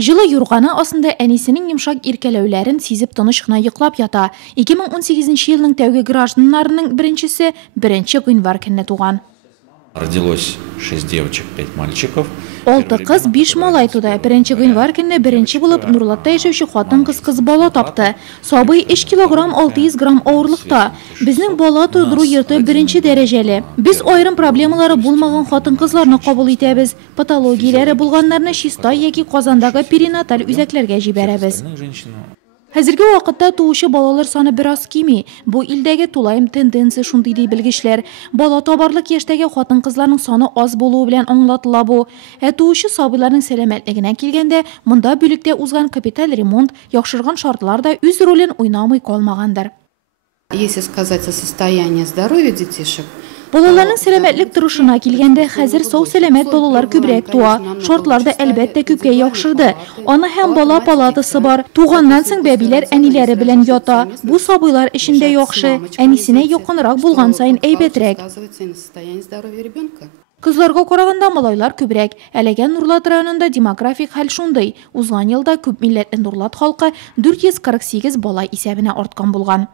Жылы юрганы астында әнисенең йомшак иркәләүләрен сизеп тыныч кына йоклап ята. 2018 елның тәүге гражданнарының беренчесе 1 гыйнвар көнне туган. Родилось 6 девочек, 5 мальчиков. 6 кыз, 5 малай туды. 1 гыйнвар көнне беренче булып Нурлатта яшәүче хатын-кыз бала тапты. Сабый 3 килограмм 600 грамм авырлыкта. Безнең бала тудыру йорты 1 дәрәҗәле. Без аерым проблемалары булмаган хатын-кызларны кабул итәбез. Патологияләре булганнарны Чистай яки Казандагы перинаталь үзәкләргә җибәрәбез. Хәзерге вакытта туучы балалар саны бераз кими. Бу илдәге тулайым тенденция шундый ди белгечләр. Бала табарлык яшьтәге хатын-кызларның саны аз булуы белән аңлатыла бу. Туучы сабыйларның сәламәтлегенә килгәндә, монда бүлектә узган капиталь ремонт, яхшырган шартлар да үз ролен уйнамый калмагандыр. Если сказать о состоянии здоровья детишек, Балаларның сәламәтлек торышына килгәндә, хәзер сау сәламәт балалар күбрәк туа. Шартлар да әлбәттә күпкә яхшырды. Ана һәм бала палатасы бар. Туганнан соң бәбиләр әниләре белән ята. Бу сабыйлар эшендә яхшы, әнисенә якынрак булган сайын әйбәтрәк. Кызларга караганда малайлар күбрәк. Әлегә Нурлат районында демографик хәл шундый. Узган елда күп милләтле Нурлат халкы 448 бала исәбенә арткан булган.